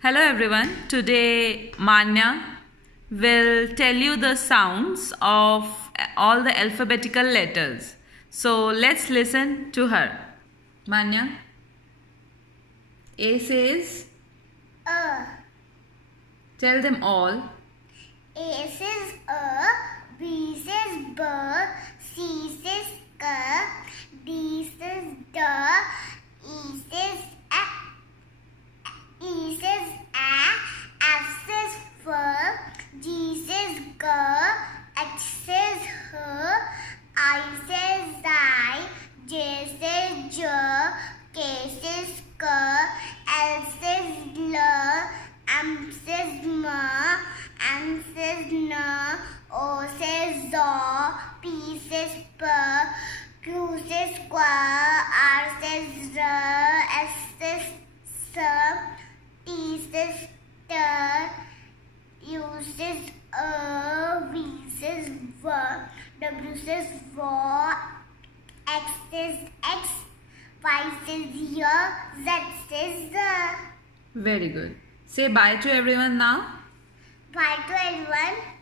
Hello everyone. Today Manya will tell you the sounds of all the alphabetical letters. So let's listen to her. Manya. A says A. Tell them all. A says A, B says B, C says K, D says D, E says A, E says A, F says F, G says G, H says H, I says I, J says J, K says K, L says L, M says M, N says N, O says Z, P says P, Q says Q, R says R, S says S, T says T, U says V says V, W says V, X says X, Y says Y, Z says Z. Very good. Say bye to everyone now. Bye to everyone.